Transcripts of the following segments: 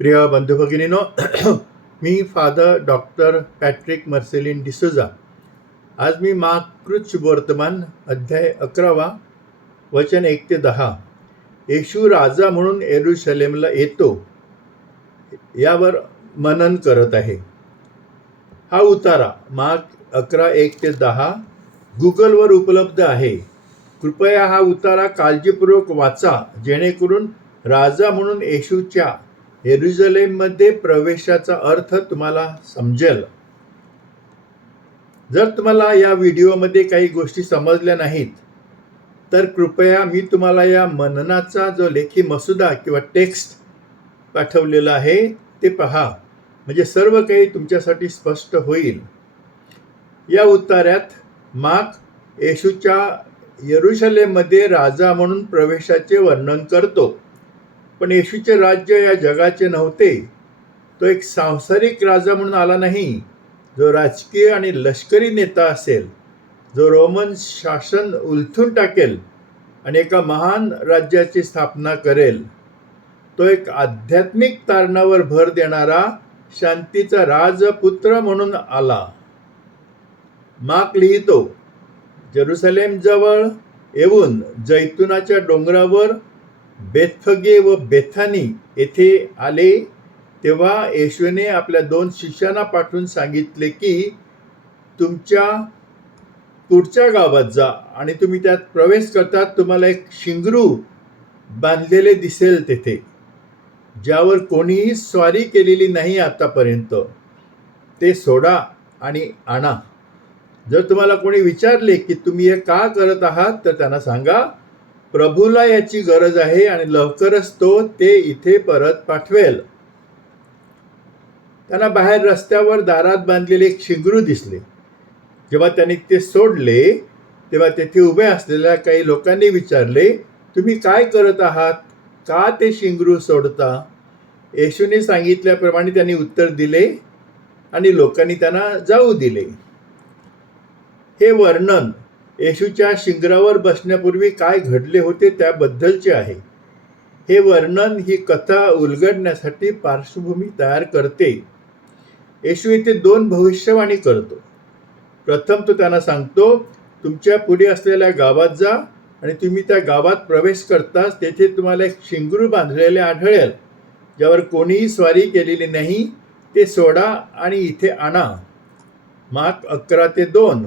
प्रिय बंधू भगिनीनो, मी father doctor Patrick Marcellin D'Souza. आज मी मार्क वर्तमान अध्याय 11 वचन 1 ते 10 येशू राजा म्हणून येरुशलेमला येतो यावर मनन करत आहे. हा उतारा मार्क 11:1-10 गुगलवर उपलब्ध आहे. कृपया हा उतारा काळजीपूर्वक वाचा, जेणेकरून राजा म्हणून येशूच्या येरुशलेममध्ये प्रवेशाचा अर्थ तुम्हाला समजेल. जर तुम्हाला या व्हिडिओमध्ये काही गोष्टी समजल्या नाहीत तर कृपया मी तुम्हाला या मननाचा जो लेखी मसुदा किंवा टेक्स्ट पाठवलेला आहे ते पहा, म्हणजे सर्व काही तुमच्यासाठी स्पष्ट होईल. या उतार्यात मार्क येशूच्या येरुशलेममध्ये राजा म्हणून प्रवेशाचे वर्णन करतो. पण येशूचे राज्य या जगाचे नव्हते. तो एक सांसारिक राजा म्हणून आला नाही, जो राजकीय आणि लष्करी नेता असेल, जो रोमन शासन उलथून टाकेल आणि एका महान राज्याची स्थापना करेल. तो एक आध्यात्मिक तारणावर भर देणारा शांतीचा राजपुत्र म्हणून आला. मार्क लिहितो, जेरुसलेम जवळ येऊन जैतुनाच्या डोंगरावर बेथफगे व बेथानी येथे आले तेव्हा येशूने आपल्या 2 शिष्यांना पाठवून सांगितले की तुमच्या पुढच्या गावात जा आणि तुम्ही त्यात प्रवेश करता तुम्हाला एक शिंगरू बांधलेले दिसेल तेथे, ज्यावर कोणीही स्वारी केलेली नाही आतापर्यंत. ते सोडा आणि आणा. जर तुम्हाला कोणी विचारले की तुम्ही हे का करत आहात तर त्यांना सांगा, प्रभूला याची गरज आहे आणि लवकरच तो ते इथे परत पाठवेल. त्यांना बाहेर रस्त्यावर दारात बांधलेले एक शिंगरू दिसले. जेव्हा त्यांनी ते सोडले तेव्हा तेथे उभे असलेल्या काही लोकांनी विचारले, तुम्ही काय करत आहात? का ते शिंगरू सोडता? येशूने सांगितल्याप्रमाणे त्यांनी उत्तर दिले आणि लोकांनी त्यांना जाऊ दिले. हे वर्णन येशूच्या शिंगरावर बसण्यापूर्वी काय घडले होते त्याबद्दलचे आहे. हे वर्णन ही कथा उलगडण्यासाठी पार्श्वभूमी तयार करते. येशू इथे 2 भविष्यवाणी करतो. प्रथम तो त्यांना सांगतो, तुमच्या पुढे असलेल्या गावात जा आणि तुम्ही त्या गावात प्रवेश करताच तेथे तुम्हाला एक शिंगरू बांधलेले आढळेल, ज्यावर कोणीही स्वारी केलेली नाही. ते सोडा आणि इथे आणा. मार्क 11:2.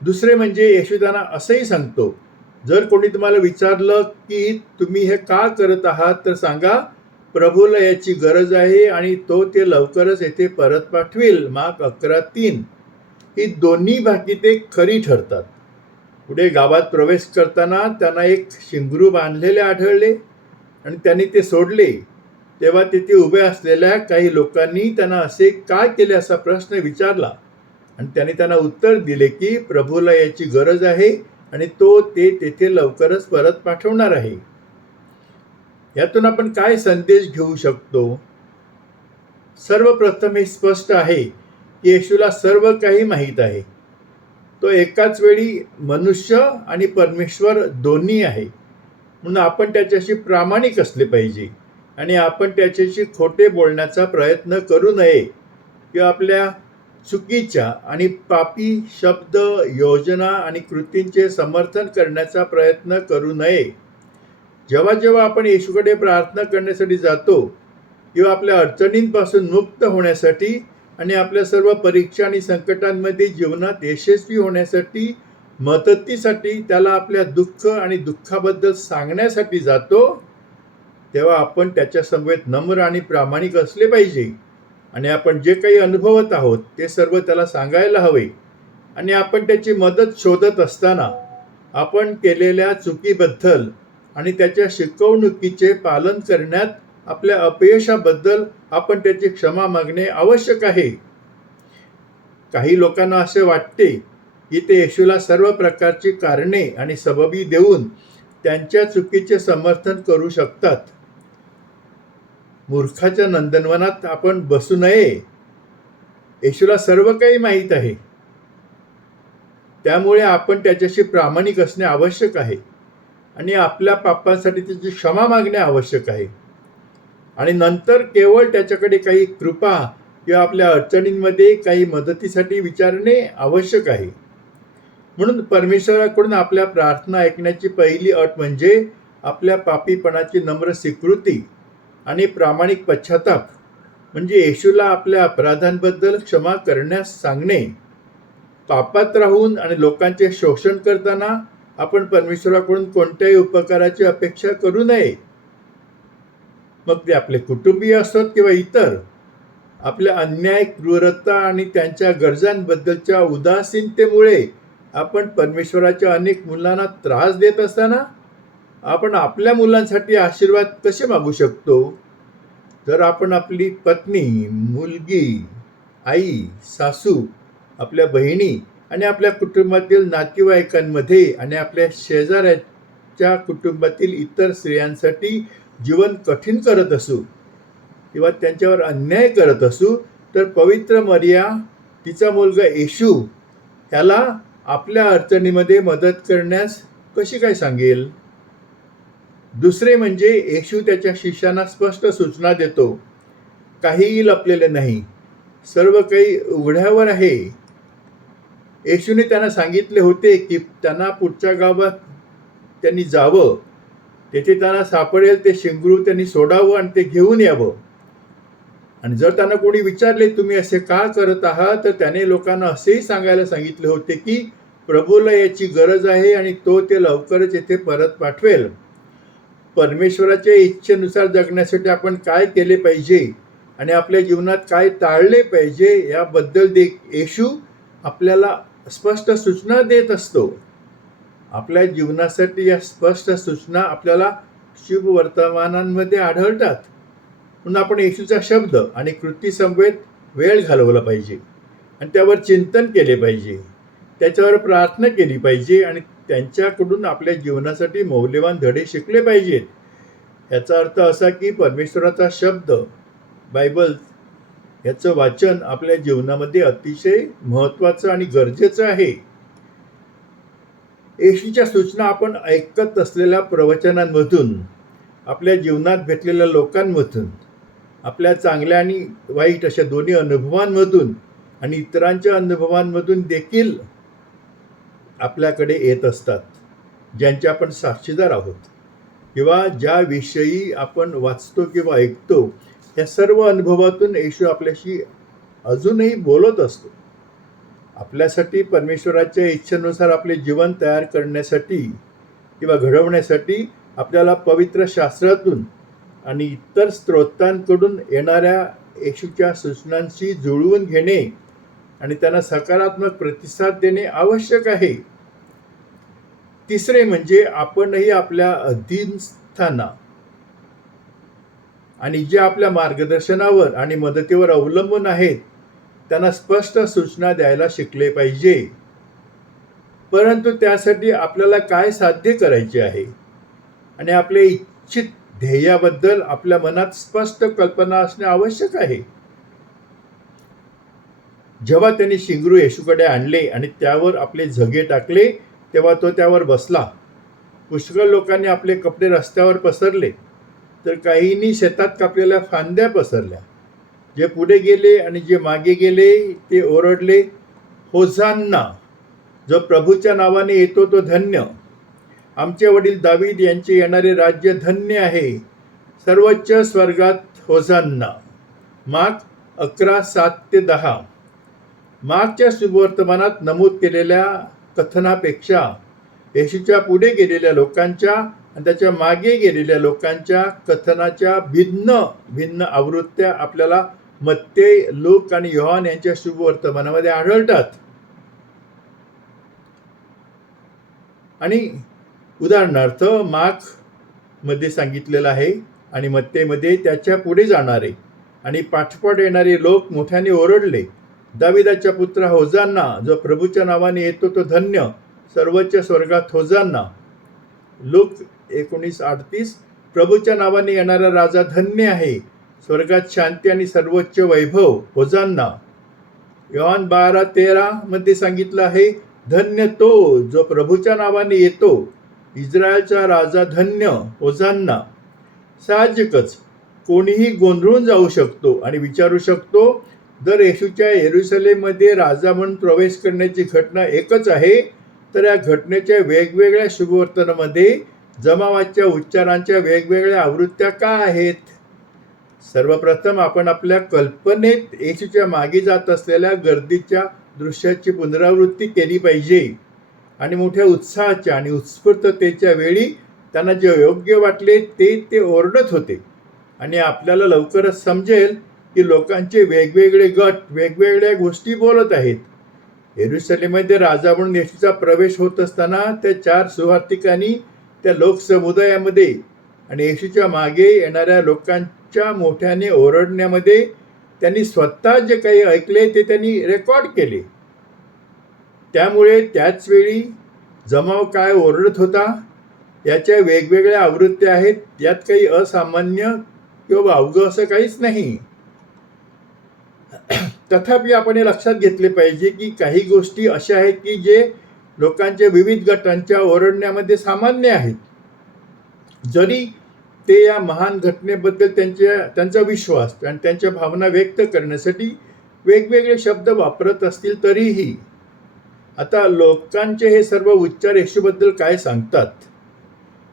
दुसरे म्हणजे येशू त्यांना असंही सांगतो, जर कोणी तुम्हाला विचारलं की तुम्ही हे का करत आहात तर सांगा, प्रभूला याची गरज आहे आणि तो ते लवकरच येथे परत पाठवेल. मार्क 11:3. ही दोन्ही भाकिते खरी ठरतात. पुढे गावात प्रवेश करताना त्यांना एक शिंगरू बांधलेले आढळले आणि त्यांनी ते सोडले. तेव्हा तेथे उभे असलेल्या काही लोकांनी त्यांना असे का केले असा प्रश्न विचारला आणि त्यांनी त्यांना उत्तर दिले की प्रभूला याची गरज आहे आणि तो ते तेथे लवकरच परत पाठवणार आहे. यातून आपण काय संदेश घेऊ शकतो? सर्वप्रथम हे स्पष्ट आहे की येशूला सर्व काही माहीत आहे. तो एकाच वेळी मनुष्य आणि परमेश्वर दोन्ही आहे. म्हणून आपण त्याच्याशी प्रामाणिक असले पाहिजे आणि आपण त्याच्याशी खोटे बोलण्याचा प्रयत्न करू नये किंवा आपल्या चुकीच्या आणि पापी शब्द, योजना आणि कृतींचे समर्थन करण्याचा प्रयत्न करू नये. जेव्हा जेव्हा आपण येशूकडे प्रार्थना करण्यासाठी जातो किंवा आपल्या अडचणींपासून मुक्त होण्यासाठी आणि आपल्या सर्व परीक्षा आणि संकटांमध्ये जीवनात यशस्वी होण्यासाठी मदतीसाठी त्याला आपल्या दुःख आणि दुःखाबद्दल सांगण्यासाठी जातो, तेव्हा आपण त्याच्या समवेत नम्र आणि प्रामाणिक असले पाहिजे आणि आपण जे काही अनुभवत आहोत ते सर्व त्याला सांगायला हवे. आणि आपण त्याची मदत शोधत असताना आपण केलेल्या चुकीबद्दल आणि त्याच्या शिकवणुकीचे पालन करण्यात आपल्या अपयशाबद्दल आपण त्याची क्षमा मागणे आवश्यक आहे. काही लोकांना असे वाटते की ते येशूला सर्व प्रकारची कारणे आणि सबबी देऊन त्यांच्या चुकीचे समर्थन करू शकतात. मूर्खाच्या नंदनवनात आपण बसू नये. येशूला सर्व काही माहीत आहे, त्यामुळे आपण त्याच्याशी प्रामाणिक असणे आवश्यक आहे आणि आपल्या पापांसाठी त्याची क्षमा मागणे आवश्यक आहे. आणि नंतर केवळ त्याच्याकडे काही कृपा किंवा आपल्या अडचणींमध्ये काही मदतीसाठी विचारणे आवश्यक आहे. म्हणून परमेश्वराकडून आपल्या प्रार्थना ऐकण्याची पहिली अट म्हणजे आपल्या पापीपणाची नम्र स्वीकृती आणि प्रामाणिक पश्चाताप, म्हणजे येशूला आपल्या अपराधांबद्दल क्षमा करण्यास सांगणे. पापात राहून आणि लोकांचे शोषण करताना आपण परमेश्वराकडून कोणत्याही उपकाराची अपेक्षा करू नये. मग ते आपले कुटुंबीय असोत किंवा इतर. आपल्या अन्याय, क्रूरता आणि त्यांच्या गरजांबद्दलच्या उदासीनतेमुळे आपण परमेश्वराच्या अनेक मुलांना त्रास देत असताना आपण आपल्या मुलांसाठी आशीर्वाद कसे मागू शकतो? जर आपण आपली पत्नी, मुलगी, आई, सासू, आपल्या बहिणी आणि आपल्या कुटुंबातील नातेवाईकांमध्ये आणि आपल्या शेजाऱ्याच्या कुटुंबातील इतर स्त्रियांसाठी जीवन कठीण करत असू किंवा त्यांच्यावर अन्याय करत असू, तर पवित्र मरिया तिचा मुलगा येशू ह्याला आपल्या अडचणीमध्ये मदत करण्यास कशी काय सांगेल? दुसरे म्हणजे येशू त्याच्या शिष्यांना स्पष्ट सूचना देतो. काहीही लपलेले नाही, सर्व काही उघड्यावर आहे. येशूने त्यांना सांगितले होते की त्यांना पुढच्या गावात त्यांनी जावं, तेथे त्यांना सापडेल ते शिंगरू त्यांनी सोडावं आणि ते घेऊन यावं. आणि जर त्यांना कोणी विचारले तुम्ही असे का करत आहात, तर त्याने लोकांना असेही सांगायला सांगितले होते की प्रभूला याची गरज आहे आणि तो ते लवकरच येथे परत पाठवेल. परमेश्वराच्या इच्छेनुसार जगण्यासाठी आपण काय केले पाहिजे आणि आपल्या जीवनात काय टाळले पाहिजे याबद्दल येशू आपल्याला स्पष्ट सूचना देत असतो. आपल्या जीवनासाठी या स्पष्ट सूचना आपल्याला शुभ वर्तमानांमध्ये आढळतात. म्हणून आपण येशूचा शब्द आणि कृती समवेत वेळ घालवला पाहिजे आणि त्यावर चिंतन केले पाहिजे, त्याच्यावर प्रार्थना केली पाहिजे आणि त्यांच्याकडून आपल्या जीवनासाठी मौल्यवान धडे शिकले पाहिजेत. याचा अर्थ असा की परमेश्वराचा शब्द, बायबल याचं वाचन आपल्या जीवनामध्ये अतिशय महत्त्वाचं आणि गरजेचं आहे. येशूच्या सूचना आपण ऐकत असलेल्या प्रवचनांमधून, आपल्या जीवनात भेटलेल्या लोकांमधून, आपल्या चांगल्या आणि वाईट अशा दोन्ही अनुभवांमधून आणि इतरांच्या अनुभवांमधून देखील आपल्याकडे येत असतात, ज्यांचे आपण साक्षीदार आहोत किंवा ज्याविषयी आपण वाचतो किंवा ऐकतो. या सर्व अनुभवातून येशू आपल्याशी अजूनही बोलत असतो. आपल्यासाठी परमेश्वराच्या इच्छेनुसार आपले जीवन तयार करण्यासाठी किंवा घडवण्यासाठी आपल्याला पवित्र शास्त्रातून आणि इतर स्रोतांकडून येणाऱ्या येशूच्या सूचनांशी जुळवून घेणे आणि त्यांना सकारात्मक प्रतिसाद देणे आवश्यक आहे. तिसरे म्हणजे आपणही आपल्या अधीनस्थांना आणि जे आपल्या मार्गदर्शनावर आणि मदतीवर अवलंबून आहेत त्यांना स्पष्ट सूचना द्यायला शिकले पाहिजे. परंतु त्यासाठी आपल्याला काय साध्य करायचे आहे आणि आपले इच्छित ध्येयाबद्दल आपल्या मनात स्पष्ट कल्पना असणे आवश्यक आहे. जेव्हा त्यांनी शिंगरू येशूकडे आणले आणि त्यावर आपले झगे टाकले, तेव्हा तो त्यावर बसला. पुष्कळ लोकांनी आपले कपडे रस्त्यावर पसरले, तर काहींनी शेतात कापलेल्या फांद्या पसरल्या. जे पुढे गेले आणि जे मागे गेले ते ओरडले, होसान्ना, जो प्रभूच्या नावाने येतो तो धन्य. आमचे वडील दावीद यांचे येणारे राज्य धन्य आहे. सर्वोच्च स्वर्गात होसान्ना. मार्क 11:7-10. मार्कच्या शुभवर्तमानात नमूद केलेल्या कथनापेक्षा येशूच्या पुढे गेलेल्या लोकांच्या आणि त्याच्या मागे गेलेल्या लोकांच्या कथनाच्या भिन्न भिन्न आवृत्त्या आपल्याला मत्तेय, लूक आणि योहान यांच्या शुभवर्तमानामध्ये आढळतात. आणि उदाहरणार्थ मार्क मध्ये सांगितलेलं आहे आणि मत्तेमध्ये त्याच्या पुढे जाणारे आणि पाठोपाठ येणारे लोक मोठ्याने ओरडले, दाविदाच्या पुत्रा होसान्ना, जो प्रभूच्या नावाने येतो तो धन्य. सर्वोच्च स्वर्गात होसान्ना. लूक 19:38, प्रभूच्या नावाने येणारा राजा धन्य आहे. स्वर्गात शांती आणि सर्वोच्च वैभव होसान्ना. योहान 12:13 मध्ये सांगितलं आहे, धन्य तो जो प्रभूच्या नावाने येतो. इस्रायलचा राजा धन्य. होसान्ना. साहजिकच कोणीही गोंधळून जाऊ शकतो आणि विचारू शकतो, जर येशूच्या येरुशलेममध्ये राजा म्हणून प्रवेश करण्याची घटना एकच आहे, तर या घटनेच्या वेगवेगळ्या शुभवर्तनामध्ये जमावाच्या उच्चारांच्या वेगवेगळ्या आवृत्त्या का आहेत? सर्वप्रथम आपण आपल्या कल्पनेत येशूच्या मागे जात असलेल्या गर्दीच्या दृश्याची पुनरावृत्ती केली पाहिजे आणि मोठ्या उत्साहाच्या आणि उत्स्फूर्ततेच्या वेळी त्यांना जे योग्य वाटले ते ओरडत होते. आणि आपल्याला लवकरच समजेल की लोकांचे वेगवेगळे गट वेगवेगळ्या गोष्टी बोलत आहेत. येरुशलेममध्ये राजा म्हणून येशूचा प्रवेश होत असताना त्या 4 सुवार्तिकांनी त्या लोकसमुदायामध्ये आणि येशूच्या मागे येणाऱ्या लोकांच्या मोठ्याने ओरडण्यामध्ये त्यांनी स्वतः जे काही ऐकले ते त्यांनी रेकॉर्ड केले. त्यामुळे त्याच वेळी जमाव काय ओरडत होता याच्या वेगवेगळ्या आवृत्त्या आहेत. यात काही असामान्य किंवा अवघं असं काहीच नाही. तथापि आपण हे लक्षात घेतले पाहिजे की काही गोष्टी अशा आहेत की जे लोकांच्या विविध गटांच्या ओरडण्यामध्ये सामान्य आहेत. जरी ते या महान घटनेबद्दल त्यांचा विश्वास आणि त्यांच्या भावना व्यक्त करण्यासाठी वेगवेगळे शब्द वापरत असतील तरीही. आता लोकांचे हे सर्व उच्चार येशूबद्दल काय सांगतात?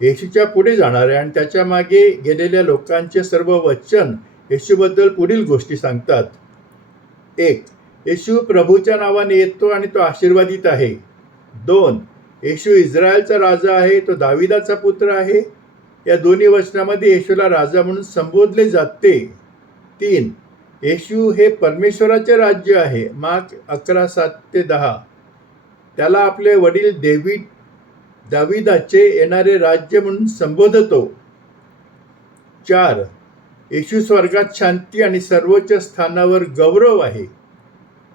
येशूच्या पुढे जाणाऱ्या आणि त्याच्या मागे गेलेल्या लोकांचे सर्व वचन येशूबद्दल पुढील गोष्टी सांगतात. 1. येशू प्रभूच्या नावाने येतो आणि तो आशीर्वादित आहे. 2. येशू इस्रायलचा राजा आहे, तो दाविदाचा पुत्र आहे. या दोन्ही वचनामध्ये येशूला राजा म्हणून संबोधले जाते. 3. येशू हे परमेश्वराचे राज्य आहे. मार्क 11:7-10. त्याला आपले वडील दाविदाचे येणारे राज्य म्हणून संबोधतो. 4. येशू स्वर्गात शांती आणि सर्वोच्च स्थानावर गौरव आहे.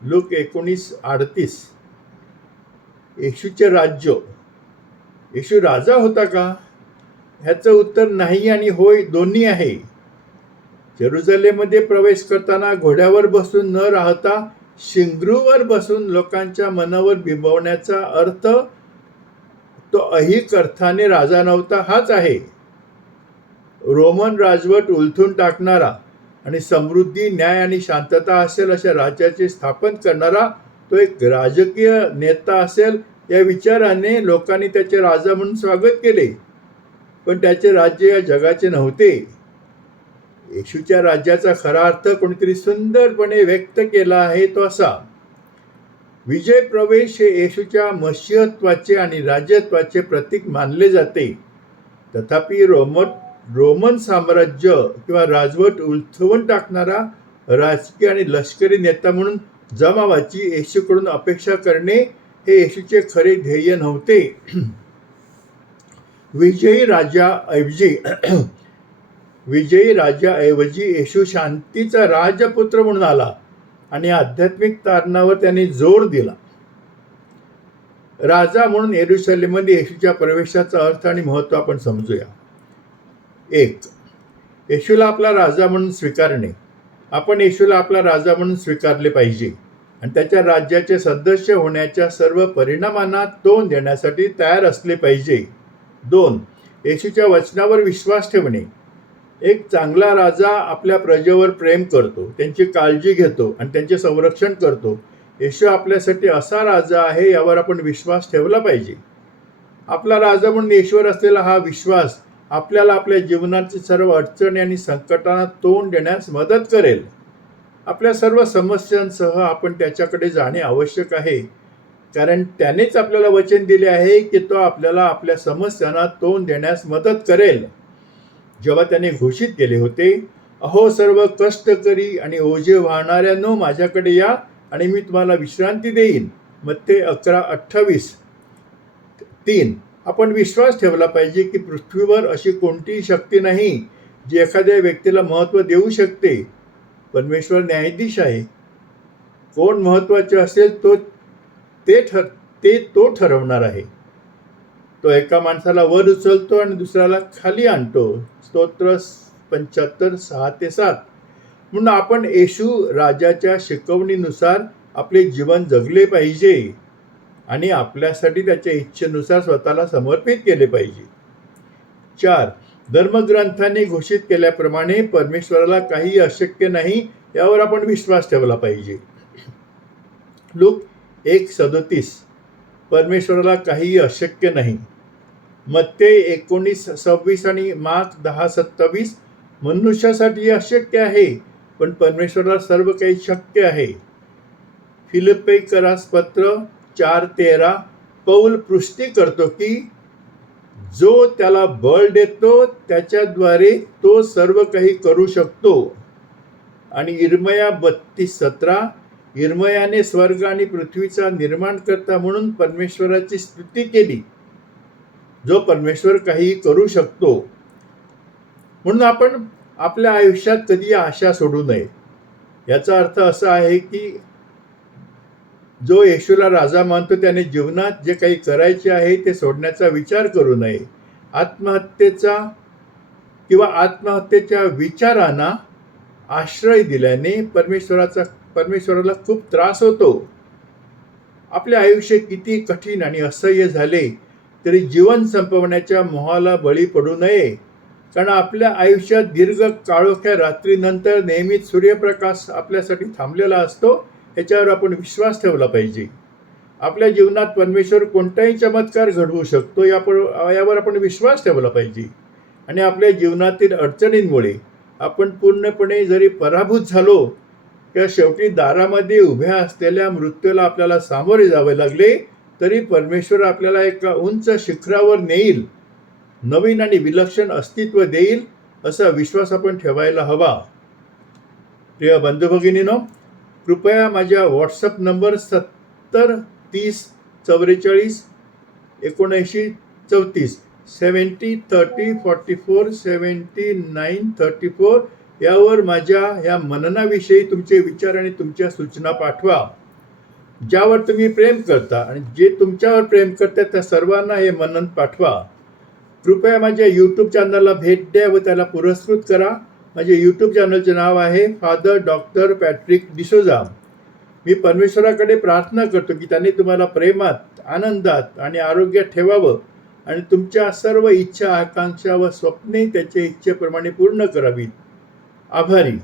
लूक 19:38. येशूचे राज्य. येशू राजा होता का? ह्याचं उत्तर नाही आणि होय दोन्ही आहे. जेरुसलेममध्ये प्रवेश करताना घोड्यावर बसून न राहता शिंगरूवर बसून लोकांच्या मनावर बिंबवण्याचा अर्थ तो ऐहिक अर्थाने राजा नव्हता, हाच आहे. रोमन राजवट उलथून टाकणारा आणि समृद्धी, न्याय आणि शांतता असेल अशा राज्याचे स्थापन करणारा तो एक राजकीय नेता असेल या विचाराने लोकांनी त्याचे राजा म्हणून स्वागत केले. पण त्याचे राज्य या जगाचे नव्हते. येशूच्या राज्याचा खरा अर्थ कोणीतरी सुंदरपणे व्यक्त केला आहे तो असा: विजय प्रवेश हे येशूच्या मशीहत्वाचे आणि राज्यत्वाचे प्रतीक मानले जाते. तथापि रोमन साम्राज्य किंवा राजवट उलथवून टाकणारा राजकीय आणि लष्करी नेता म्हणून जमावाची येशूकडून अपेक्षा करणे हे येशूचे खरे ध्येय नव्हते. विजयी राजाऐवजी येशू शांतीचा राजपुत्र म्हणून आला आणि आध्यात्मिक तारणावर त्यांनी जोर दिला. राजा म्हणून येरुशलेममध्ये येशूच्या प्रवेशाचा अर्थ आणि महत्त्व आपण समजूया. 1. येशूला आपला राजा म्हणून स्वीकारणे. आपण येशूला आपला राजा म्हणून स्वीकारले पाहिजे आणि त्याच्या राज्याचे सदस्य होण्याच्या सर्व परिणामांना तोंड देण्यासाठी तयार असले पाहिजे. 2. येशूच्या वचनावर विश्वास ठेवणे. एक चांगला राजा आपल्या प्रजेवर प्रेम करतो, त्यांची काळजी घेतो आणि त्यांचे संरक्षण करतो. येशू आपल्यासाठी असा राजा आहे यावर आपण विश्वास ठेवला पाहिजे. आपला राजा म्हणून येशूवर असलेला हा विश्वास आपल्याला आपल्या जीवनाची सर्व अडचणी आणि संकटांना तोंड देण्यास मदत करेल. आपल्या सर्व समस्यांसह आपण त्याच्याकडे जाणे आवश्यक आहे, कारण त्यानेच आपल्याला वचन दिले आहे की तो आपल्याला आपल्या समस्यांना तोंड देण्यास मदत करेल. जेव्हा त्याने घोषित केले होते, अहो सर्व कष्टकरी आणि ओझे वाहणाऱ्यांनो माझ्याकडे या आणि मी तुम्हाला विश्रांती देईन. मत्ते 11:28. 3. आपण विश्वास ठेवला पाहिजे की पृथ्वीवर अशी कोणतीही शक्ती नाही जी एखाद्या व्यक्तीला महत्त्व देऊ शकते. परमेश्वर न्यायाधीश आहे. कोण महत्त्वाचे असेल तो ठरवणार आहे. तो एका माणसाला वर उचलतो आणि दुसऱ्याला खाली आणतो. स्तोत्र 75:6-7. म्हणून आपण येशू राजाच्या शिकवणीनुसार आपले जीवन जगले पाहिजे आणि आपल्यासाठी त्याच्या इच्छेनुसार स्वतःला समर्पित केले पाहिजे. 4. धर्मग्रंथांनी घोषित केल्याप्रमाणे परमेश्वराला काही अशक्य नाही यावर आपण विश्वास ठेवला पाहिजे. लूक 1:37 परमेश्वराला काही अशक्य नाही. मत्तेय 19:26 आणि मार्क 10:27 मनुष्यासाठी अशक्य आहे पण परमेश्वराला सर्व काही शक्य आहे. फिलिप्पीकरास पत्र 4:13 पौल पुष्टी करतो की जो त्याला बळ देतो त्याच्याद्वारे तो सर्व काही करू शकतो. आणि इर्मया 32:17 इर्मयाने स्वर्ग आणि पृथ्वीचा निर्माणकर्ता म्हणून परमेश्वराची स्तुती केली जो परमेश्वर काही करू शकतो. म्हणून आपण आपल्या आयुष्यात कधी आशा सोडू नये. याचा अर्थ असा आहे की जो येशूला राजा मानतो त्याने जीवनात जे काही करायचे आहे ते सोडण्याचा विचार करू नये. आत्महत्येच्या विचारांना आश्रय दिल्याने परमेश्वराला खूप त्रास होतो. आपले आयुष्य किती कठीण आणि असह्य झाले तरी जीवन संपवण्याच्या मोहाला बळी पडू नये. कारण आपल्या आयुष्यात दीर्घ काळोख्या रात्रीनंतर नेहमीच सूर्यप्रकाश आपल्यासाठी थांबलेला असतो. याच्यावर आपण विश्वास ठेवला पाहिजे. आपल्या जीवनात परमेश्वर कोणताही चमत्कार घडवू शकतो यावर आपण विश्वास ठेवला पाहिजे. आणि आपल्या जीवनातील अडचणींमुळे आपण पूर्णपणे जरी पराभूत झालो किंवा शेवटी दारामध्ये उभ्या असलेल्या मृत्यूला आपल्याला सामोरे जावे लागले तरी परमेश्वर आपल्याला एका उंच शिखरावर नेईल, नवीन आणि विलक्षण अस्तित्व देईल असा विश्वास आपण ठेवायला हवा. प्रिय बंधू भगिनींनो, कृपया माझ्या व्हॉट्सअप नंबर 70 30 44 79 34 70 30 44 79 34 यावर माझ्या या मननाविषयी तुमचे विचार आणि तुमच्या सूचना पाठवा. ज्यावर तुम्ही प्रेम करता आणि जे तुमच्यावर प्रेम करतात त्या सर्वांना हे मनन पाठवा. कृपया माझ्या यूट्यूब चॅनलला भेट द्या व त्याला पुरस्कृत करा. माझे यूट्यूब चॅनलचे नाव आहे फादर डॉक्टर पॅट्रिक डिसोजा. मी परमेश्वराकडे प्रार्थना करतो की त्याने तुम्हाला प्रेमात, आनंदात आणि आरोग्यात ठेवावं आणि तुमच्या सर्व इच्छा, आकांक्षा व स्वप्ने त्याच्या इच्छेप्रमाणे पूर्ण करावीत. आभारी.